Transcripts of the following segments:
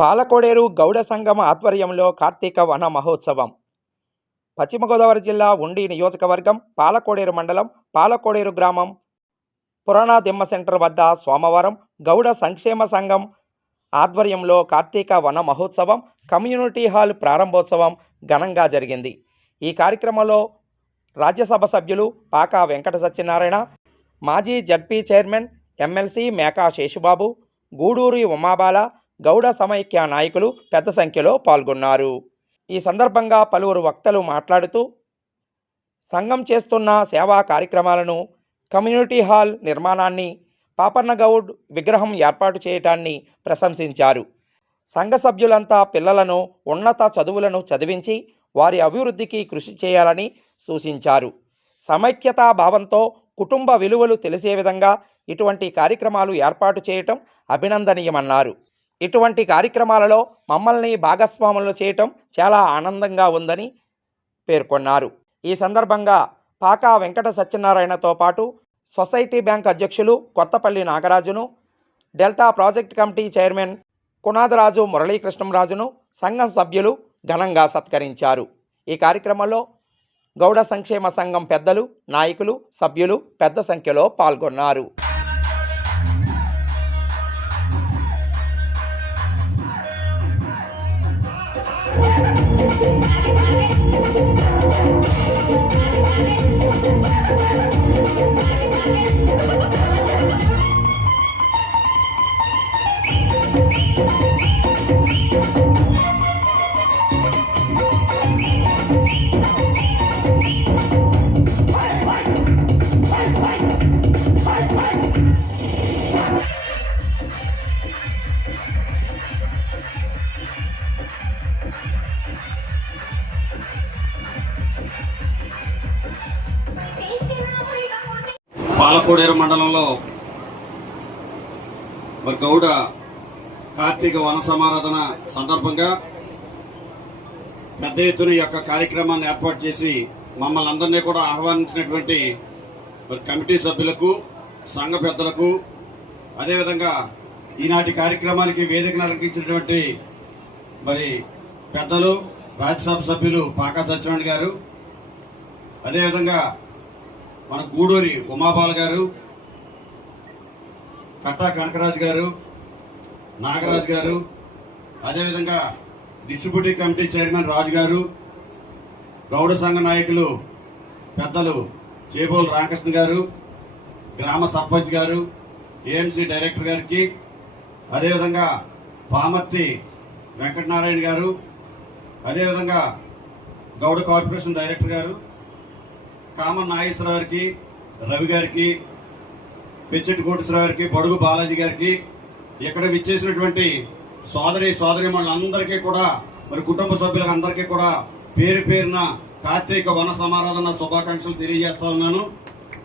పాలకోడేరు గౌడ సంఘం ఆధ్వర్యంలో కార్తీక వన మహోత్సవం. పశ్చిమ గోదావరి జిల్లా ఉండి నియోజకవర్గం పాలకోడేరు మండలం పాలకోడేరు గ్రామం పురాణా దిమ్మ సెంటర్ వద్ద సోమవారం గౌడ సంక్షేమ సంఘం ఆధ్వర్యంలో కార్తీక వన మహోత్సవం కమ్యూనిటీ హాల్ ప్రారంభోత్సవం ఘనంగా జరిగింది. ఈ కార్యక్రమంలో రాజ్యసభ సభ్యులు పాకా వెంకట సత్యనారాయణ మాజీ ZP chairman MLC Meka Seshubabu Guduri Umabala Gouda సమైక్య నాయకులు పెద్ద సంఖ్యలో పాల్గొన్నారు. ఈ సందర్భంగా పలువురు వక్తలు మాట్లాడుతూ సంఘం చేస్తున్న సేవా కార్యక్రమాలను కమ్యూనిటీ హాల్ నిర్మాణాన్ని పాపన్నగౌడ్ విగ్రహం ఏర్పాటు చేయటాన్ని ప్రశంసించారు. సంఘ సభ్యులంతా పిల్లలను ఉన్నత చదువులను చదివించి వారి అభివృద్ధికి కృషి చేయాలని సూచించారు. సమైక్యతా భావంతో కుటుంబ విలువలు తెలిసే విధంగా ఇటువంటి కార్యక్రమాలు ఏర్పాటు చేయటం అభినందనీయమన్నారు. ఇటువంటి కార్యక్రమాలలో మమ్మల్ని భాగస్వాములు చేయటం చాలా ఆనందంగా ఉందని పేర్కొన్నారు. ఈ సందర్భంగా పాకా వెంకట సత్యనారాయణతో పాటు సొసైటీ బ్యాంక్ అధ్యక్షులు Kothapalli నాగరాజును delta project committee chairman Kunadaraju మురళీకృష్ణంరాజును సంఘం సభ్యులు ఘనంగా సత్కరించారు. ఈ కార్యక్రమంలో గౌడ సంక్షేమ సంఘం పెద్దలు నాయకులు సభ్యులు పెద్ద సంఖ్యలో పాల్గొన్నారు. పాలకోడేరు మండలంలో మరి గౌడ కార్తీక వన సమారాధన సందర్భంగా పెద్ద ఎత్తున ఈ యొక్క కార్యక్రమాన్ని ఏర్పాటు చేసి మమ్మల్ని అందరినీ కూడా ఆహ్వానించినటువంటి మరి కమిటీ సభ్యులకు సంఘ పెద్దలకు అదేవిధంగా ఈనాటి కార్యక్రమానికి వేదికను అలంకరించినటువంటి మరి పెద్దలు రాజ్యసభ సభ్యులు పాకా సత్యనారాయణ గారు అదేవిధంగా మన గూడూరి ఉమాపాల్ గారు కట్టా కనకరాజు గారు నాగరాజు గారు అదేవిధంగా డిస్ట్రిబ్యూటివ్ కమిటీ చైర్మన్ రాజు గారు గౌడ సంఘ నాయకులు పెద్దలు చేబోలు రామకృష్ణ గారు గ్రామ సర్పంచ్ గారు ఏఎంసీ డైరెక్టర్ గారికి అదేవిధంగా పామర్తి వెంకటనారాయణ గారు అదేవిధంగా గౌడ కార్పొరేషన్ డైరెక్టర్ గారు కామన్ నాగేశ్వర గారికి రవి గారికి పెచ్చెట్టి కోటేశ్వర గారికి బడుగు బాలాజీ గారికి ఇక్కడ విచ్చేసినటువంటి సోదరి సోదరి అందరికీ కూడా మరి కుటుంబ సభ్యులకు అందరికీ కూడా పేరు పేరున కార్తీక వన సమారాధన శుభాకాంక్షలు తెలియజేస్తా ఉన్నాను.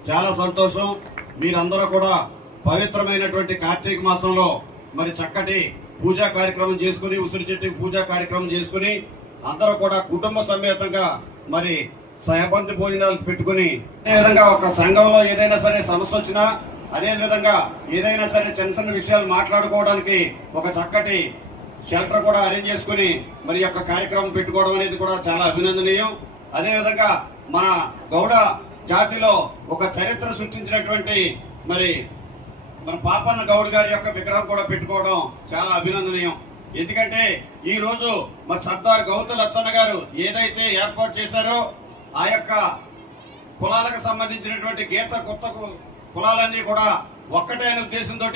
చాలా సంతోషం. మీరందరూ కూడా పవిత్రమైనటువంటి కార్తీక మాసంలో మరి చక్కటి పూజా కార్యక్రమం చేసుకుని ఉసిరి చెట్టుకి పూజా కార్యక్రమం చేసుకుని అందరూ కూడా కుటుంబ సమేతంగా మరి సహబంధి భోజనాలు పెట్టుకుని అదేవిధంగా ఒక సంఘంలో ఏదైనా సరే సమస్య వచ్చినా అదే విధంగా ఏదైనా సరే చిన్న చిన్న విషయాలు మాట్లాడుకోవడానికి ఒక చక్కటి షెల్టర్ కూడా అరేంజ్ చేసుకుని మరి యొక్క కార్యక్రమం పెట్టుకోవడం అనేది కూడా చాలా అభినందనీయం. అదే విధంగా మన గౌడ జాతిలో ఒక చరిత్ర సృష్టించినటువంటి మరి మన పాపన్న గౌడ్ గారి యొక్క విగ్రహం కూడా పెట్టుకోవడం చాలా అభినందనీయం. ఎందుకంటే ఈ రోజు మన సర్దార్ గౌతు లచ్చన్న గారు ఏదైతే ఏర్పాటు చేశారో ఆ యొక్క కులాలకు సంబంధించినటువంటి గీత కొత్త కులాలన్నీ కూడా ఒక్కటే అనే ఉద్దేశంతో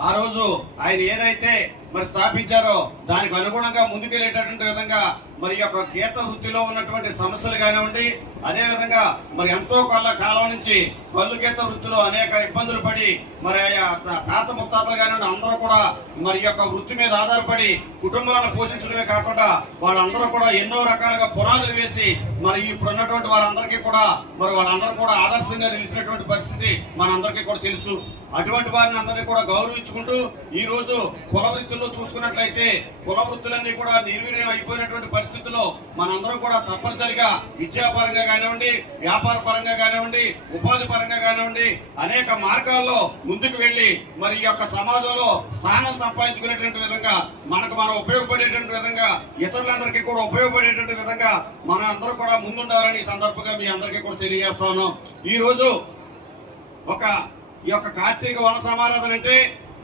ఆ రోజు ఆయన ఏదైతే మరి స్థాపించారో దానికి అనుగుణంగా ముందుకెళ్ళేటటువంటి విధంగా మరి యొక్క గీత వృత్తిలో ఉన్నటువంటి సమస్యలు కానివ్వండి అదేవిధంగా మరి ఎంతో కొల్ల కాలం నుంచి కళ్ళు గీత వృత్తిలో అనేక ఇబ్బందులు పడి మరి తాత ముత్తాతలు కానివ్వండి అందరూ కూడా మరి యొక్క వృత్తి మీద ఆధారపడి కుటుంబాలను పోషించడమే కాకుండా వాళ్ళందరూ కూడా ఎన్నో రకాలుగా పునాదులు వేసి మరి ఇప్పుడు ఉన్నటువంటి వారందరికీ కూడా మరి వాళ్ళందరూ కూడా ఆదర్శంగా నిలిచినటువంటి పరిస్థితి మనందరికీ కూడా తెలుసు. అటువంటి వారిని అందరినీ కూడా గౌరవించుకుంటూ ఈ రోజు కుల వృత్తుల్లో చూసుకున్నట్లయితే కుల వృత్తులన్నీ కూడా నిర్వీర్యం అయిపోయినటువంటి పరిస్థితుల్లో మనందరం కూడా తప్పనిసరిగా విద్యాపరంగా కానివ్వండి వ్యాపార పరంగా కానివ్వండి ఉపాధి పరంగా కానివ్వండి అనేక మార్గాల్లో ముందుకు వెళ్ళి మరి ఈ యొక్క సమాజంలో స్థానం సంపాదించుకునేటువంటి విధంగా మనకు మనం ఉపయోగపడేటువంటి విధంగా ఇతరులందరికీ కూడా ఉపయోగపడేటువంటి విధంగా మనం అందరూ కూడా ముందుండాలని ఈ సందర్భంగా మీ అందరికీ కూడా తెలియజేస్తాను ఈ రోజు ఒక ఈ యొక్క కార్తీక వన సమారాధన అంటే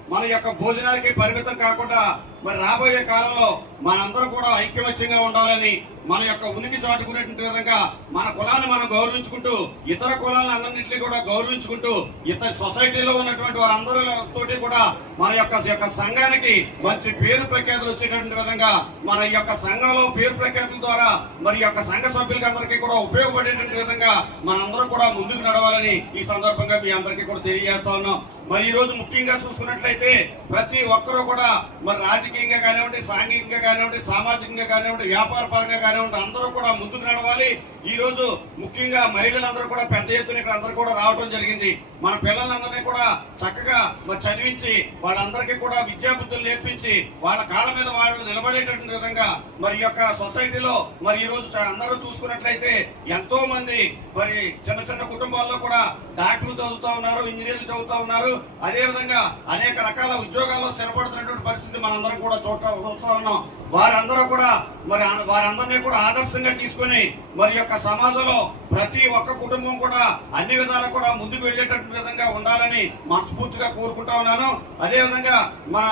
మన యొక్క భోజనాలకి పరిమితం కాకుండా మరి రాబోయే కాలంలో మనందరం కూడా ఐక్యమత్యంగా ఉండాలని మన యొక్క ఉనికి చాటుకునేటువంటి విధంగా మన కులాన్ని మనం గౌరవించుకుంటూ ఇతర కులాలను అన్నింటినీ కూడా గౌరవించుకుంటూ ఇతర సొసైటీలో ఉన్నటువంటి వారందరితోటి కూడా మన యొక్క యొక్క సంఘానికి మంచి పేరు ప్రఖ్యాతులు వచ్చేటటువంటి విధంగా మన యొక్క సంఘంలో పేరు ప్రఖ్యాతుల ద్వారా మరి యొక్క సంఘ సభ్యులకి అందరికీ కూడా ఉపయోగపడేటువంటి విధంగా మనందరం కూడా ముందుకు నడవాలని ఈ సందర్భంగా మీ అందరికీ కూడా తెలియజేస్తా ఉన్నాం. మరి ఈ రోజు ముఖ్యంగా చూసుకున్నట్లయితే ప్రతి ఒక్కరూ కూడా మరి రాజకీయ రాజకీయంగా కానివ్వండి సాంఘికంగా కానివ్వండి సామాజికంగా కానివ్వండి వ్యాపార పరంగా కానివ్వండి అందరూ కూడా ముందుకు నడవాలి. ఈ రోజు ముఖ్యంగా మహిళలందరూ కూడా పెద్ద ఎత్తున ఇక్కడ అందరూ కూడా రావడం జరిగింది. మన పిల్లలందరినీ కూడా చక్కగా చదివించి వాళ్ళందరికీ కూడా విద్యాబుద్ధులు నేర్పించి వాళ్ళ కాళ్ళ మీద వాళ్ళు నిలబడేటటువంటి విధంగా మరి యొక్క సొసైటీలో మరి ఈ రోజు అందరూ చూసుకున్నట్లయితే ఎంతో మంది మరి చిన్న చిన్న కుటుంబాల్లో కూడా డాక్టర్లు చదువుతా ఉన్నారు ఇంజనీర్లు చదువుతా ఉన్నారు. అదే విధంగా అనేక రకాల ఉద్యోగాల్లో స్థిరపడుతున్నటువంటి పరిస్థితి మనందరం కూడా చూడ చూస్తా ఉన్నాం. వారందరూ కూడా మరి వారందరినీ కూడా ఆదర్శంగా తీసుకొని మరి యొక్క సమాజంలో ప్రతి ఒక్క కుటుంబం కూడా అన్ని విధాలు కూడా ముందుకు వెళ్ళేటటువంటి విధంగా ఉండాలని మనస్ఫూర్తిగా కోరుకుంటా ఉన్నాను. అదే విధంగా మన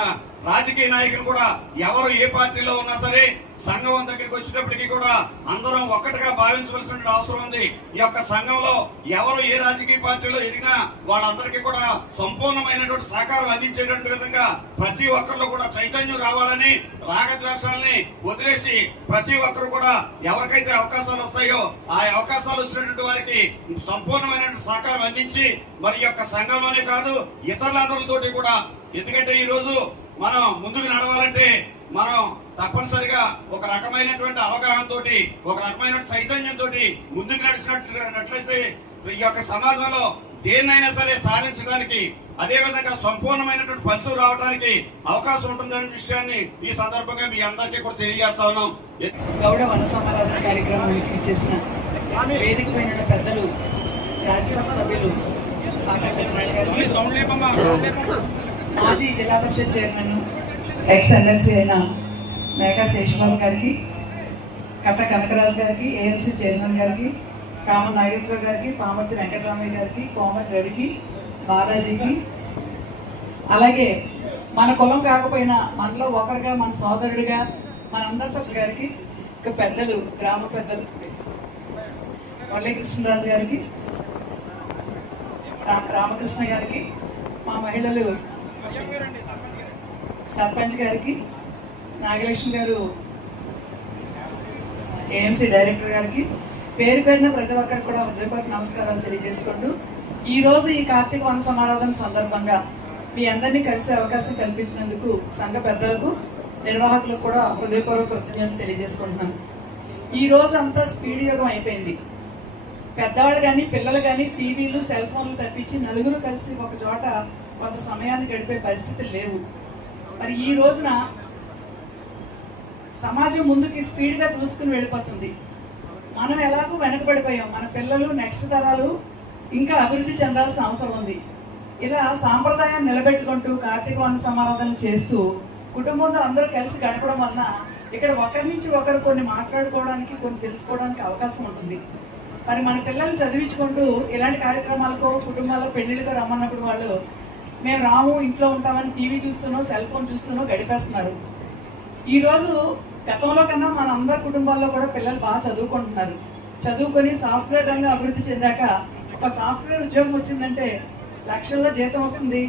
రాజకీయ నాయకులు కూడా ఎవరు ఏ పార్టీలో ఉన్నా సరే సంఘం దగ్గరికి వచ్చినప్పటికీ కూడా అందరం ఒక్కటిగా భావించవలసిన అవసరం ఉంది. ఈ యొక్క సంఘంలో ఎవరు ఏ రాజకీయ పార్టీలో ఎదిగినా వాళ్ళందరికీ కూడా సంపూర్ణమైనటువంటి సహకారం అందించేటువంటి విధంగా ప్రతి ఒక్కరిలో కూడా చైతన్యం రావాలని రాగద్వేషాలని వదిలేసి ప్రతి ఒక్కరు కూడా ఎవరికైతే అవకాశాలు వస్తాయో ఆ అవకాశాలు వచ్చినటువంటి వారికి సంపూర్ణమైనటువంటి సహకారం అందించి మరి యొక్క సంఘంలోనే కాదు ఇతరులందరితోటి కూడా. ఎందుకంటే ఈ రోజు మనం ముందుకు నడవాలంటే మనం తప్పనిసరిగా ఒక రకమైనటువంటి అవగాహన తోటి ఒక రకమైన చైతన్యం తోటి ముందుకు నడిచినట్లయితే ఈ యొక్క సమాజంలో దేన్నైనా సరే సాధించడానికి అదే విధంగా సంపూర్ణమైనటువంటి ఫలితం రావడానికి అవకాశం ఉంటుందనే విషయాన్ని ఈ సందర్భంగా మీ అందరికీ కూడా తెలియజేస్తా ఉన్నాం. గౌడ వన సమారాధన కార్యక్రమానికి ఇచ్చేసిన వేదిక పైన పెద్దలు రాజ్యసభ సభ్యులు మాజీ జిల్లా పరిషత్ చైర్మన్ ఎక్స్ ఎమ్మెల్సీ అయిన మేఘా శేషబాబు గారికి కట్ట కనకరాజు గారికి ఏఎంసీ చైర్మన్ గారికి కామ నాగేశ్వర గారికి పామర్తి వెంకటరామయ్య గారికి కోమటి రవికి బాలాజీకి. అలాగే మన కులం కాకపోయినా మనలో ఒకరిగా మన సోదరుడిగా మనందరితో గారికి ఇక పెద్దలు గ్రామ పెద్దలు మురళీ కృష్ణరాజు గారికి రా- రామకృష్ణ గారికి మా మహిళలు సర్పంచ్ గారికి నాగలక్ష్మి గారు ఏఎంసీ డైరెక్టర్ గారికి పేరు పేరున ప్రతి ఒక్కరికి కూడా ఉద్యోగపతి నమస్కారాలు తెలియజేసుకుంటూ ఈ రోజు ఈ కార్తీక వన సమారాధన సందర్భంగా మీ అందరినీ కలిసే అవకాశం కల్పించినందుకు సంఘ పెద్దలకు నిర్వాహకులకు కూడా హృదయపూర్వక కృతజ్ఞతలు తెలియజేసుకుంటున్నాను. ఈ రోజు అంతా స్పీడ్ యోగం అయిపోయింది. పెద్దవాళ్ళు కానీ పిల్లలు కానీ టీవీలు సెల్ ఫోన్లు తప్పించి నలుగురు కలిసి ఒక చోట కొంత సమయాన్ని గడిపే పరిస్థితులు లేవు. మరి ఈ రోజున సమాజం ముందుకి స్పీడ్గా దూసుకుని వెళ్ళిపోతుంది. మనం ఎలాగో వెనకబడిపోయాం. మన పిల్లలు నెక్స్ట్ తరాలు ఇంకా అభివృద్ధి చెందాల్సిన అవసరం ఉంది. ఇలా సాంప్రదాయాన్ని నిలబెట్టుకుంటూ కార్తీక వన సమారాధనలు చేస్తూ కుటుంబంతో అందరూ కలిసి గడపడం వలన ఇక్కడ ఒకరి నుంచి ఒకరు కొన్ని మాట్లాడుకోవడానికి కొన్ని తెలుసుకోవడానికి అవకాశం ఉంటుంది. మరి మన పిల్లల్ని చదివించుకుంటూ ఇలాంటి కార్యక్రమాలకు కుటుంబాల్లో పెళ్ళిళ్ళకు రమ్మన్నప్పుడు వాళ్ళు మేము రాము ఇంట్లో ఉంటామని టీవీ చూస్తున్నాం సెల్ ఫోన్ చూస్తున్నాం గడిపేస్తున్నారు. ఈరోజు గతంలో కన్నా మన అందరి కుటుంబాల్లో కూడా పిల్లలు బాగా చదువుకుంటున్నారు. చదువుకొని సాఫ్ట్వేర్ రంగం అభివృద్ధి చెందాక ఒక సాఫ్ట్వేర్ ఉద్యోగం వచ్చిందంటే లక్షల్లో జీతం వస్తుంది.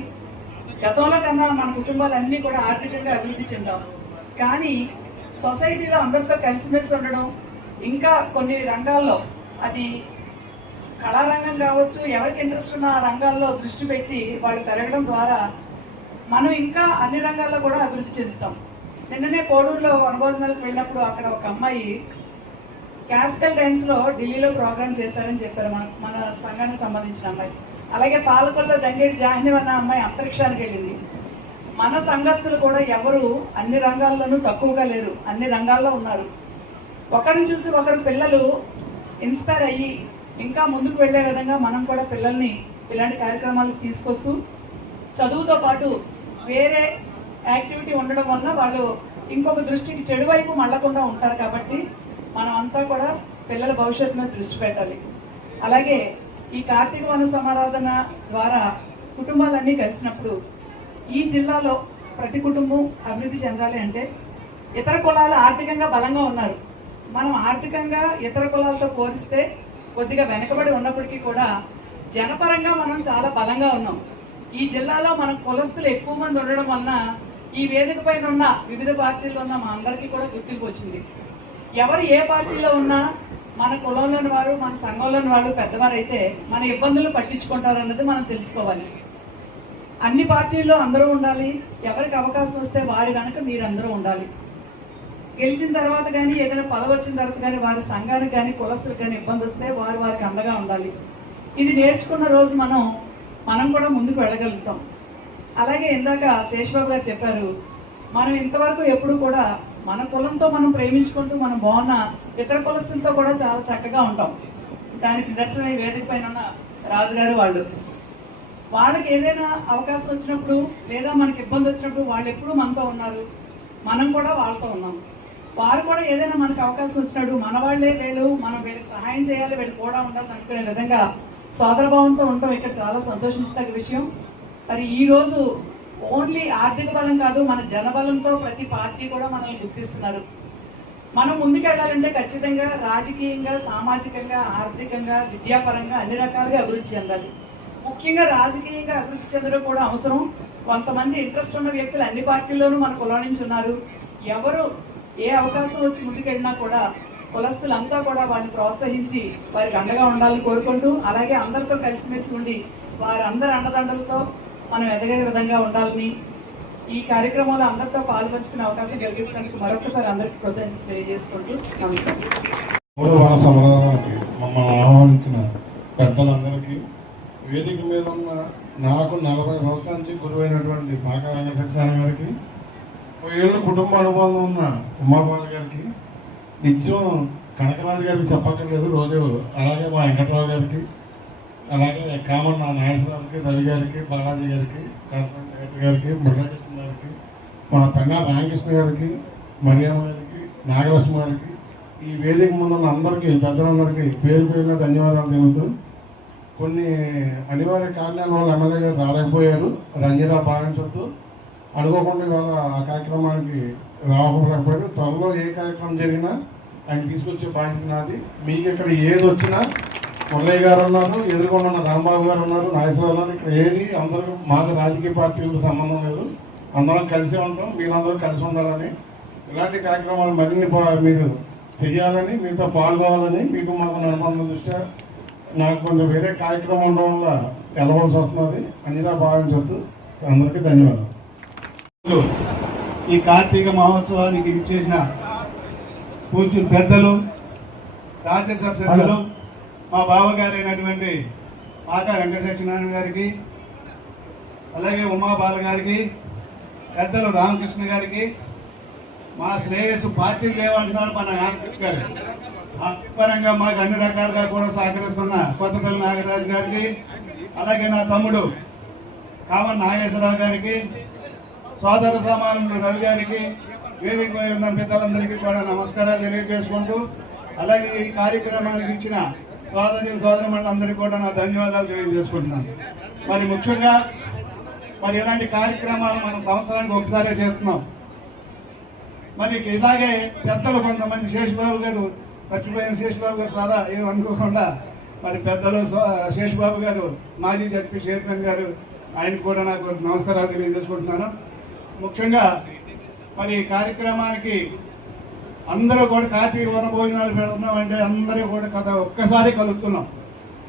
గతంలో కన్నా మన కుటుంబాలు అన్నీ కూడా ఆర్థికంగా అభివృద్ధి చెందాం. కానీ సొసైటీలో అందరితో కలిసిమెలిసి ఉండడం ఇంకా కొన్ని రంగాల్లో అది కళారంగం కావచ్చు ఎవరికి ఇంట్రెస్ట్ ఉన్న ఆ రంగాల్లో దృష్టి పెట్టి వాళ్ళు పెరగడం ద్వారా మనం ఇంకా అన్ని రంగాల్లో కూడా అభివృద్ధి చెందుతాం. నిన్ననే కోడూరులో వనభోజనాలకు వెళ్ళినప్పుడు అక్కడ ఒక అమ్మాయి క్లాసికల్ డ్యాన్స్లో ఢిల్లీలో ప్రోగ్రామ్ చేశారని చెప్పారు మన మన సంఘానికి సంబంధించిన అమ్మాయి. అలాగే పాలకొల్లో దంగేడి జాహ్నవి అన్న అమ్మాయి అంతరిక్షానికి వెళ్ళింది. మన సంఘస్థులు కూడా ఎవరు అన్ని రంగాల్లోనూ తక్కువగా లేరు అన్ని రంగాల్లో ఉన్నారు. ఒకరిని చూసి ఒకరు పిల్లలు ఇన్స్పైర్ అయ్యి ఇంకా ముందుకు వెళ్ళే విధంగా మనం కూడా పిల్లల్ని ఇలాంటి కార్యక్రమాలకు తీసుకొస్తూ చదువుతో పాటు వేరే యాక్టివిటీ ఉండడం వల్ల వాళ్ళు ఇంకొక దృష్టికి చెడు వైపు మళ్ళకుండా ఉంటారు కాబట్టి మనం అంతా కూడా పిల్లల భవిష్యత్తు మీద దృష్టి పెట్టాలి. అలాగే ఈ కార్తీక వన సమారాధన ద్వారా కుటుంబాలన్నీ కలిసినప్పుడు ఈ జిల్లాలో ప్రతి కుటుంబం అభివృద్ధి చెందాలి అంటే ఇతర కులాలు ఆర్థికంగా బలంగా ఉన్నారు. మనం ఆర్థికంగా ఇతర కులాలతో పోలిస్తే కొద్దిగా వెనకబడి ఉన్నప్పటికీ కూడా జనపరంగా మనం చాలా బలంగా ఉన్నాం. ఈ జిల్లాలో మన కులస్తులు ఎక్కువ మంది ఉండడం వలన ఈ వేదిక పైన ఉన్న వివిధ పార్టీల్లో ఉన్న మా అందరికీ కూడా గుర్తింపు వచ్చింది. ఎవరు ఏ పార్టీలో ఉన్నా మన కులంలోని వారు మన సంఘంలోని వాళ్ళు పెద్దవారు అయితే మన ఇబ్బందులు పట్టించుకుంటారు అన్నది మనం తెలుసుకోవాలి. అన్ని పార్టీల్లో అందరూ ఉండాలి. ఎవరికి అవకాశం వస్తే వారి కనుక మీరందరూ ఉండాలి. గెలిచిన తర్వాత కానీ ఏదైనా పదవి వచ్చిన తర్వాత కానీ వారి సంఘానికి కానీ కులస్తులకు కానీ ఇబ్బంది వస్తే వారు వారికి అండగా ఉండాలి. ఇది నేర్చుకున్న రోజు మనం మనం కూడా ముందుకు వెళ్ళగలుగుతాం. అలాగే ఇందాక శేషబాబు గారు చెప్పారు మనం ఇంతవరకు ఎప్పుడు కూడా మన కులంతో మనం ప్రేమించుకుంటూ మనం బాగున్న ఇతర కులస్తులతో కూడా చాలా చక్కగా ఉంటాం. దానికి నిదర్శన వేదిక పైన ఉన్న రాజుగారు వాళ్ళు. వాళ్ళకి ఏదైనా అవకాశం వచ్చినప్పుడు లేదా మనకి ఇబ్బంది వచ్చినప్పుడు వాళ్ళు ఎప్పుడు మనతో ఉన్నారు. మనం కూడా వాళ్ళతో ఉన్నాం. వారు కూడా ఏదైనా మనకు అవకాశం వచ్చినట్టు మన వాళ్ళే వీళ్ళు మనం వీళ్ళకి సహాయం చేయాలి వీళ్ళు కూడా ఉండాలి అనుకునే విధంగా సోదరభావంతో ఉండటం ఇక్కడ చాలా సంతోషించదగ్గ విషయం. మరి ఈ రోజు ఓన్లీ ఆర్థిక బలం కాదు మన జనబలంతో ప్రతి పార్టీ కూడా మనల్ని గుర్తిస్తున్నారు. మనం ముందుకెళ్ళాలంటే ఖచ్చితంగా రాజకీయంగా సామాజికంగా ఆర్థికంగా విద్యాపరంగా అన్ని రకాలుగా అభివృద్ధి చెందాలి. ముఖ్యంగా రాజకీయంగా అభివృద్ధి చెందడం కూడా అవసరం. కొంతమంది ఇంట్రెస్ట్ ఉన్న వ్యక్తులు అన్ని పార్టీల్లోనూ మన కులం నుంచి ఉన్నారు. ఎవరు ఏ అవకాశం వచ్చి ముందుకెళ్ళినా కూడా కులస్తులంతా కూడా వారిని ప్రోత్సహించి వారికి అండగా ఉండాలని కోరుకుంటూ అలాగే అందరితో కలిసిమెలిసి ఉండి వారందరి అండదండలతో మనం ఎదగే విధంగా ఉండాలని ఈ కార్యక్రమంలో అందరితో పాల్పంచుకునే అవకాశం కలిగించడానికి మరొకసారి అందరికీ కృతజ్ఞత తెలియజేసుకుంటూ నమస్కారం. మమ్మల్ని ఆహ్వానించిన పెద్దలందరికీ వేదిక మీద ఉన్న నాకు నలభై సంవత్సరాల నుంచి గురువైనటువంటి పాక వెంకటేశ్వర గారికి ఏళ్ళు కుటుంబ అనుభవం ఉన్న ఉమాబాల గారికి నిత్యం కనకరాజు గారికి చెప్పక్కర్లేదు రోజు అలాగే మా వెంకట్రావు గారికి అలాగే కామన్ నా నాగేశ్వరరావుకి రవి గారికి బాలాజీ గారికి కనకరాజు గారికి మురళీకృష్ణ గారికి మా తంగా రామకృష్ణ గారికి మరియమ్మ గారికి నాగలక్ష్మి గారికి ఈ వేదిక ముందు ఉన్న అందరికీ పెద్దలందరికీ పేరు పేరున ధన్యవాదాలు తెలుగుతూ కొన్ని అనివార్య కారణాల వల్ల ఎమ్మెల్యే గారు రాలేకపోయారు. రంజిత భావించొద్దు అనుకోకుండా ఇవాళ ఆ కార్యక్రమానికి రాకపోతే త్వరలో ఏ కార్యక్రమం జరిగినా ఆయన తీసుకొచ్చే బాధ్యత నాది. మీకు ఇక్కడ ఏది వచ్చినా మురళయ్య గారు ఉన్నారు ఎదుర్కొన్న ఉన్న రాంబాబు గారు ఉన్నారు నాగేశ్వరరావు గారు ఇక్కడ ఏది అందరూ మాకు రాజకీయ పార్టీలతో సంబంధం లేదు. అందరం కలిసి ఉంటాం మీరందరూ కలిసి ఉండాలని. ఇలాంటి కార్యక్రమాలు మరిన్ని మీరు చేయాలని మీతో పాల్గొనాలని మీకు మాకు నిర్బంధం దృష్ట్యా నాకు కొంచెం వేరే కార్యక్రమం ఉండడం వల్ల వెళ్ళవలసి వస్తున్నది. అన్నిదా భావించవద్దు అందరికీ ధన్యవాదాలు. ఈ కార్తీక మహోత్సవానికి ఇచ్చేసిన పూజ్యులు పెద్దలు రాజ్యసభ సభ్యులు మా బావగారైనటువంటి ఆక వెంకట సత్యనారాయణ గారికి అలాగే ఉమాబాల గారికి పెద్దలు రామకృష్ణ గారికి మా శ్రేయస్సు పార్టీలు లేవంటున్నారు మన నాగరాజు గారు. పరంగా మాకు అన్ని రకాలుగా కూడా సహకరిస్తున్న కొత్తపల్లి నాగరాజు గారికి అలాగే నా తమ్ముడు కామన్ నాగేశ్వరరావు గారికి సోదర సమానులు రవి గారికి వేదిక ఉన్న పెద్దలందరికీ కూడా నమస్కారాలు తెలియజేసుకుంటూ అలాగే ఈ కార్యక్రమానికి ఇచ్చిన సోదరి సోదరమణులందరికీ కూడా నా ధన్యవాదాలు తెలియజేసుకుంటున్నాను. మరి ముఖ్యంగా మరి ఇలాంటి కార్యక్రమాలు మనం సంవత్సరానికి ఒకసారే చేస్తున్నాం. మరి ఇలాగే పెద్దలు కొంతమంది శేషుబాబు గారు చచ్చిపోయిన శేషుబాబు గారు సదా ఏమనుకోకుండా అనుకోకుండా మరి పెద్దలు శేషుబాబు గారు మాజీ జడ్పీ చైర్మన్ గారు ఆయన కూడా నాకు నమస్కారాలు తెలియజేసుకుంటున్నాను. ముఖ్యంగా మరి కార్యక్రమానికి అందరూ కూడా కార్తీక వన భోజనాలు పెడుతున్నామంటే అందరూ కూడా కథ ఒక్కసారి కలుపుతున్నాం.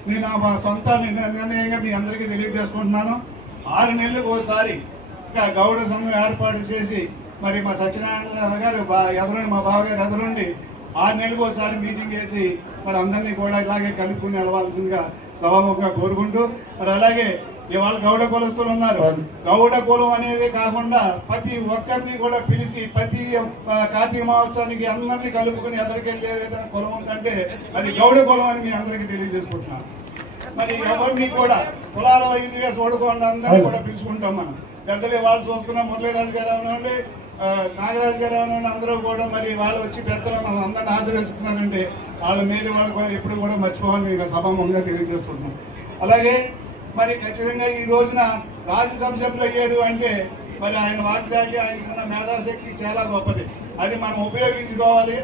నేను మా సొంత నిర్ణయంగా మీ అందరికీ తెలియజేసుకుంటున్నాను. ఆరు నెలలకు ఒకసారి ఇంకా గౌడ సంఘం ఏర్పాటు చేసి మరి మా సత్యనారాయణ గారు బా- ఎదురుండి మా బావగారు ఎదురుండి ఆరు నెలలకు ఒకసారి మీటింగ్ చేసి మరి అందరినీ కూడా ఇలాగే కలుపుకుని వెళ్ళవలసిందిగా సభాముఖంగా కోరుకుంటూ మరి అలాగే ఇవాళ గౌడ కులస్తులు ఉన్నారు. గౌడ కులం అనేది కాకుండా ప్రతి ఒక్కరిని కూడా పిలిచి ప్రతి కార్తీక మహోత్సవానికి అందరినీ కలుపుకుని ఎదరికెళ్ళి ఏదైనా కులం ఉందంటే అది గౌడ కులం అని మీ అందరికీ తెలియజేసుకుంటున్నాను మరి ఎవరిని కూడా కులాల వైద్యుగా చూడకుండా అందరినీ కూడా పిలుచుకుంటాం మనం. పెద్దలు వాళ్ళు చూస్తున్నాం మురళీరాజు గారు అవనండి నాగరాజు గారు అవనండి అందరూ కూడా మరి వాళ్ళు వచ్చి పెద్దలు మనం అందరిని ఆశీర్వదిస్తున్నారంటే వాళ్ళ మేలు వాళ్ళు ఎప్పుడు కూడా మర్చిపోవాలని సభాముఖంగా తెలియజేసుకుంటున్నాం. అలాగే మరి ఖచ్చితంగా ఈ రోజున రాజ్యసభ సభ్యులు అయ్యారు అంటే మరి ఆయన వాగ్దాటి ఆయనకున్న మేధాశక్తి చాలా గొప్పది. అది మనం ఉపయోగించుకోవాలి.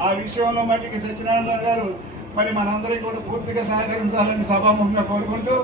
ఆ విషయంలో మట్టికి సత్యనారాయణ గారు మరి మనందరికీ కూడా పూర్తిగా సహకరించాలని సభాముఖంగా కోరుకుంటూ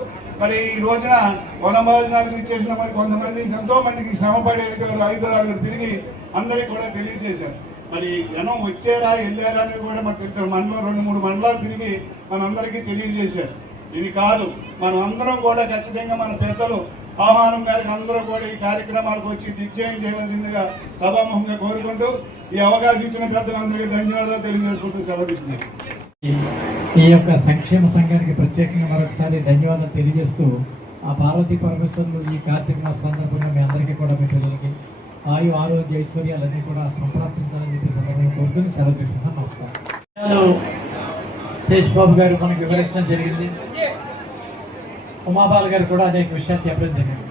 మరి ఈ రోజున వనభోజనాలకు ఇచ్చేసిన మరి కొంతమంది ఎంతో మందికి శ్రమ పడే ఐదు తిరిగి అందరికీ కూడా తెలియజేశారు. మరి జనం వచ్చారా వెళ్ళారా అనేది కూడా మరి తెలుసు మండలం రెండు మూడు మండలాలు తిరిగి మనందరికీ తెలియజేశారు. ఇది కాదు మనం అందరం కూడా ఖచ్చితంగా మన పెద్దలు ఆహ్వానం మేరకు అందరూ కూడా ఈ కార్యక్రమాలకు వచ్చి దిగ్జయం చేయవలసిందిగా సభాముఖంగా కోరుకుంటూ ఈ అవకాశం ఇచ్చిన పెద్దలందరికీ ధన్యవాదాలు తెలియజేసుకుంటూ సెలవు ఇస్తున్నాను ఈ యొక్క సంక్షేమ సంఘానికి ప్రత్యేకంగా మరొకసారి ధన్యవాదాలు తెలియజేస్తూ ఆ పార్వతీ పరమేశ్వరులు ఈ కార్తీక మాస సందర్భంగా మీ అందరికీ కూడా మీ పిల్లలకి ఆయు ఆరోగ్య ఐశ్వర్యాలన్నీ కూడా సంప్రాప్తించాలని చెప్పి సందర్భంగా కోరుకుని సెలవు తీసుకుంటాను నమస్కారం. శేష్ బాబు గారు మనకు వివరించడం జరిగింది. ఉమాబాల్ గారు కూడా అనేక విషయాలు చెప్పడం జరిగింది.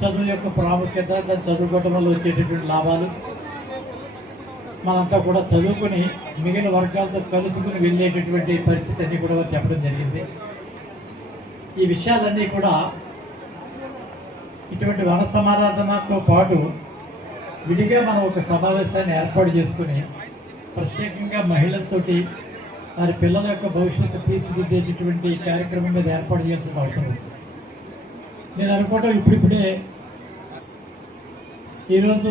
చదువు యొక్క ప్రాముఖ్యత దాన్ని చదువుకోవటం వల్ల వచ్చేటటువంటి లాభాలు. మనంతా కూడా చదువుకుని మిగిలిన వర్గాలతో కలుసుకుని వెళ్ళేటటువంటి పరిస్థితి అన్నీ కూడా చెప్పడం జరిగింది. ఈ విషయాలన్నీ కూడా ఇటువంటి వన సమారాధనతో పాటు విడిగా మనం ఒక సమావేశాన్ని ఏర్పాటు చేసుకుని ప్రత్యేకంగా మహిళలతోటి వారి పిల్లల యొక్క భవిష్యత్తు తీర్చిదిద్దేటటువంటి కార్యక్రమం మీద ఏర్పాటు చేయాల్సిన అవసరం నేను అనుకోవటం ఇప్పుడిప్పుడే ఈరోజు